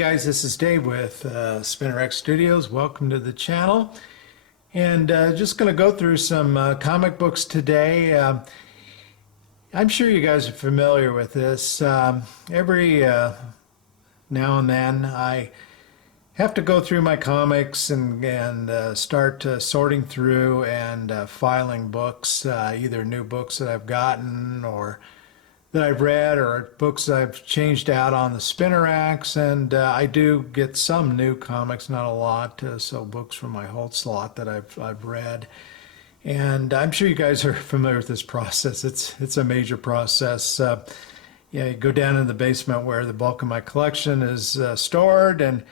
guys, this is Dave with SpinnerX Studios. Welcome to the channel. And just going to go through some comic books today. I'm sure you guys are familiar with this. Every now and then I have to go through my comics and start sorting through and filing books, either new books that I've gotten or that I've read, or books I've changed out on the SpinnerX, and I do get some new comics, not a lot, so books from my Holt slot that I've read. And I'm sure you guys are familiar with this process. It's a major process. You go down in the basement where the bulk of my collection is stored, and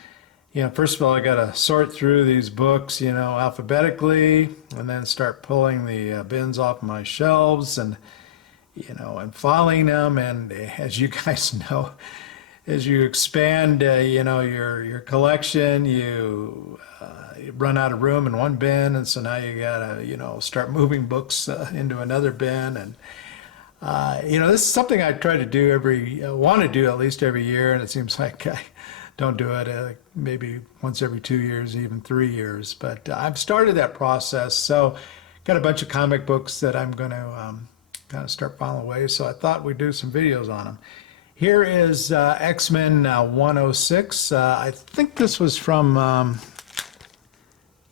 first of all, I got to sort through these books, alphabetically, and then start pulling the bins off my shelves and filing them. And as you guys know, as you expand, your collection, you run out of room in one bin, and so now you gotta, start moving books into another bin. And this is something I try to do want to do at least every year, and it seems like I don't do it maybe once every 2 years, even 3 years. But I've started that process, so got a bunch of comic books that I'm going to kind of start filing away, so I thought we'd do some videos on them. Here is X-Men 106. I think this was from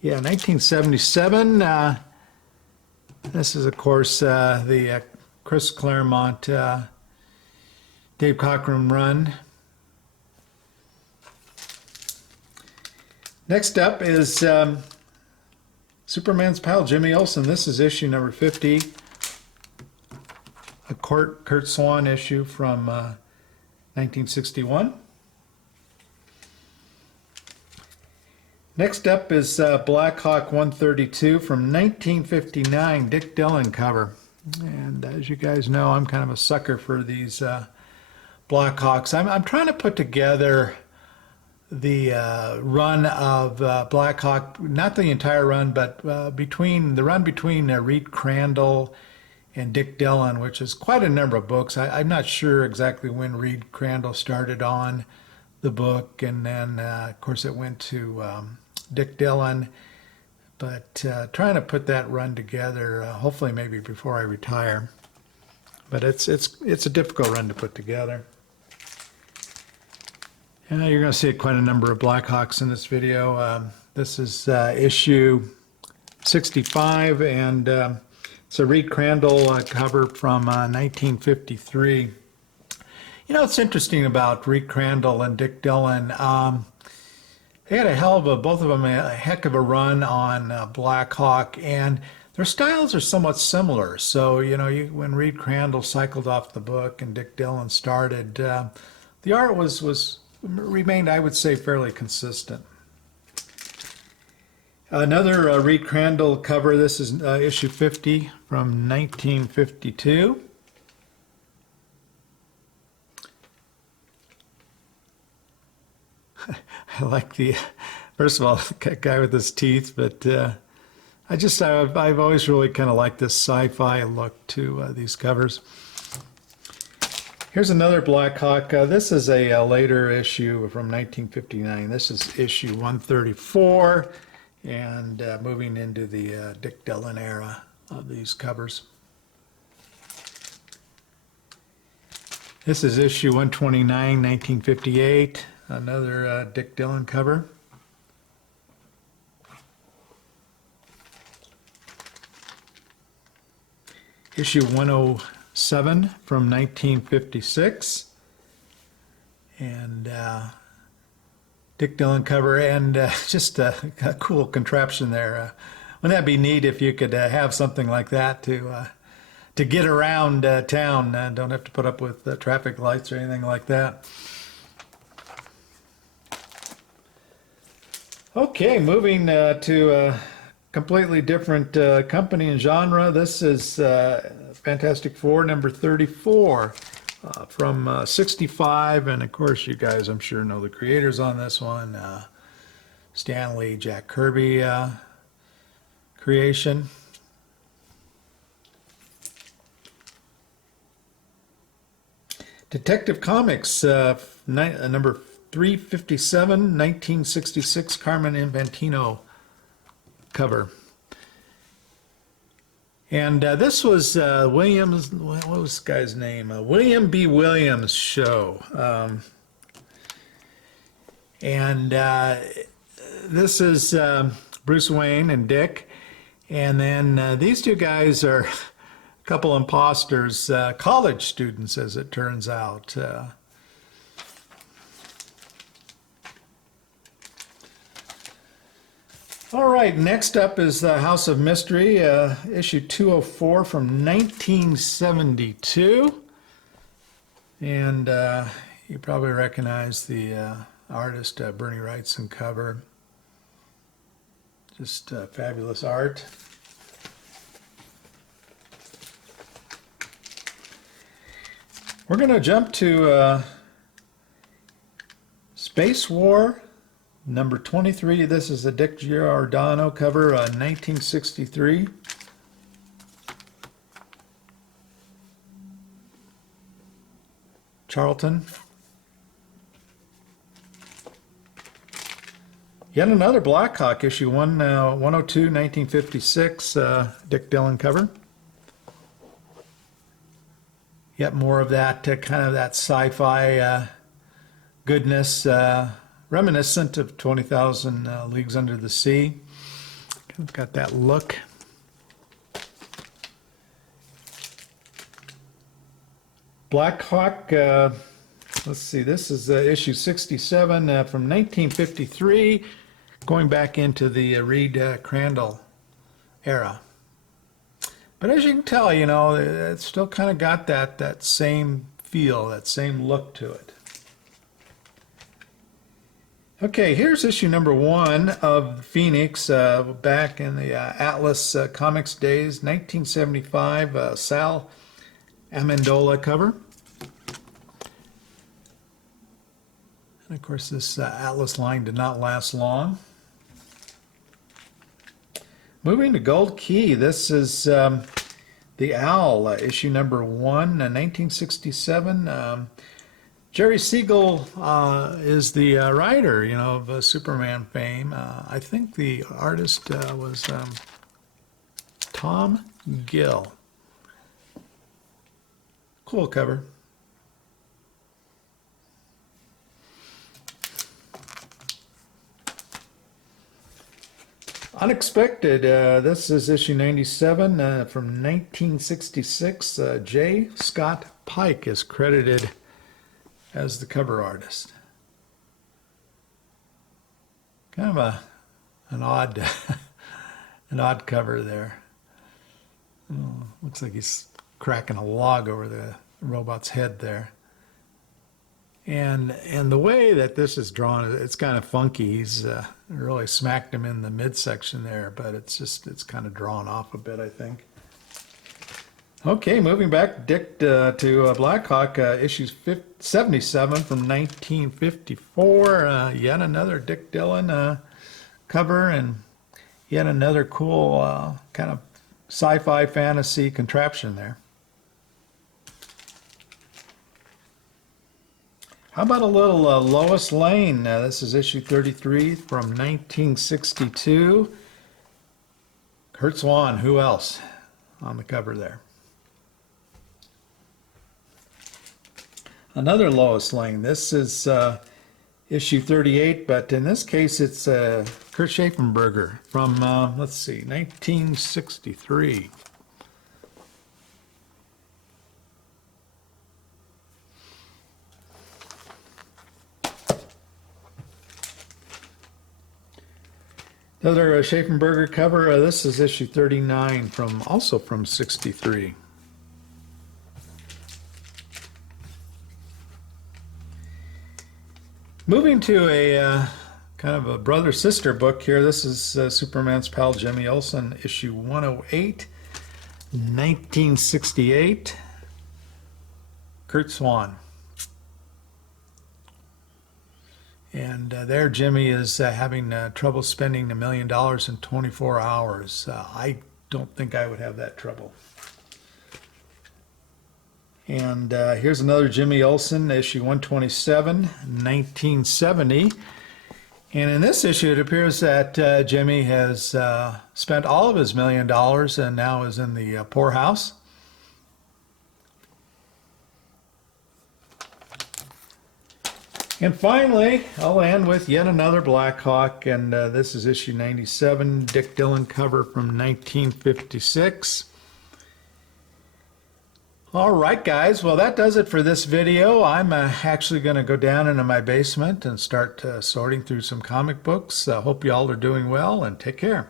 1977. This is, of course, the Chris Claremont, Dave Cockrum run. Next up is Superman's pal, Jimmy Olsen. This is issue number 50. A Kurt Swan issue from 1961. Next up is Black Hawk 132 from 1959, Dick Dillon cover. And as you guys know, I'm kind of a sucker for these Black Hawks. I'm trying to put together the run of Black Hawk, not the entire run, but between Reed Crandall and Dick Dillon, which is quite a number of books. I'm not sure exactly when Reed Crandall started on the book, and then of course it went to Dick Dillon. But trying to put that run together, hopefully maybe before I retire. But it's a difficult run to put together. You're going to see quite a number of Black Hawks in this video. This is issue 65, and it's a Reed Crandall cover from 1953. It's interesting about Reed Crandall and Dick Dillon. They had both of them, a heck of a run on Black Hawk, and their styles are somewhat similar. So, when Reed Crandall cycled off the book and Dick Dillon started, the art remained, I would say, fairly consistent. Another Reed Crandall cover. This is issue 50 from 1952. I like first of all, the guy with his teeth, but I've always really kind of liked this sci-fi look to these covers. Here's another Black Hawk. This is a later issue from 1959. This is issue 134. And moving into the Dick Dillon era of these covers. This is issue 129, 1958, another Dick Dillon cover. Issue 107 from 1956, and Dick Dillon cover, and just a cool contraption there. Wouldn't that be neat if you could have something like that to get around town and don't have to put up with traffic lights or anything like that. Okay, moving to a completely different company and genre. This is Fantastic Four number 34. From 65, and of course you guys, I'm sure, know the creators on this one. Stan Lee, Jack Kirby creation. Detective Comics number 357, 1966 Carmen Infantino cover. And this was Williams, what was the guy's name? William B. Williams' show. This is Bruce Wayne and Dick. And then these two guys are a couple imposters, college students, as it turns out. All right, next up is the House of Mystery, issue 204 from 1972. And you probably recognize the artist, Bernie Wrightson cover. Just fabulous art. We're going to jump to Space War number 23. This is a Dick Giordano cover, 1963. Charlton. Yet another Blackhawk, issue 102, 1956, Dick Dillon cover. Yet more of that kind of that sci-fi goodness, reminiscent of 20,000 Leagues Under the Sea. Kind of got that look. Blackhawk, let's see, this is issue 67 from 1953, going back into the Reed Crandall era. But as you can tell, you know, it's still kind of got that same feel, that same look to it. Okay, here's issue number 1 of Phoenix, back in the Atlas Comics days, 1975, Sal Amendola cover. And of course, this Atlas line did not last long. Moving to Gold Key, this is The Owl, issue number 1, 1967. Jerry Siegel is the writer, you know, of Superman fame. I think the artist was Tom Gill. Cool cover. Unexpected, this is issue 97 from 1966. J. Scott Pike is credited as the cover artist. Kind of an odd an odd cover there. Oh, looks like he's cracking a log over the robot's head there. And the way that this is drawn, it's kind of funky. He's really smacked him in the midsection there, but it's kind of drawn off a bit, I think. Okay, moving back, Dick to Blackhawk, issues 77 from 1954. Yet another Dick Dillon cover, and yet another cool kind of sci-fi fantasy contraption there. How about a little Lois Lane? This is issue 33 from 1962. Kurt Swan, who else on the cover there? Another Lois Lane. This is issue 38, but in this case it's Kurt Schaffenberger from, let's see, 1963. Another Schaffenberger cover. This is issue 39 from also from 63. Moving to a kind of a brother-sister book here. This is Superman's pal Jimmy Olsen, issue 108, 1968. Kurt Swan. And there Jimmy is having trouble spending $1 million in 24 hours. I don't think I would have that trouble. And here's another Jimmy Olsen, issue 127, 1970. And in this issue, it appears that Jimmy has spent all of his $1 million and now is in the poorhouse. And finally, I'll end with yet another Blackhawk, and this is issue 97, Dick Dillon cover from 1956. All right, guys, well, that does it for this video. I'm actually going to go down into my basement and start sorting through some comic books. I hope you all are doing well, and take care.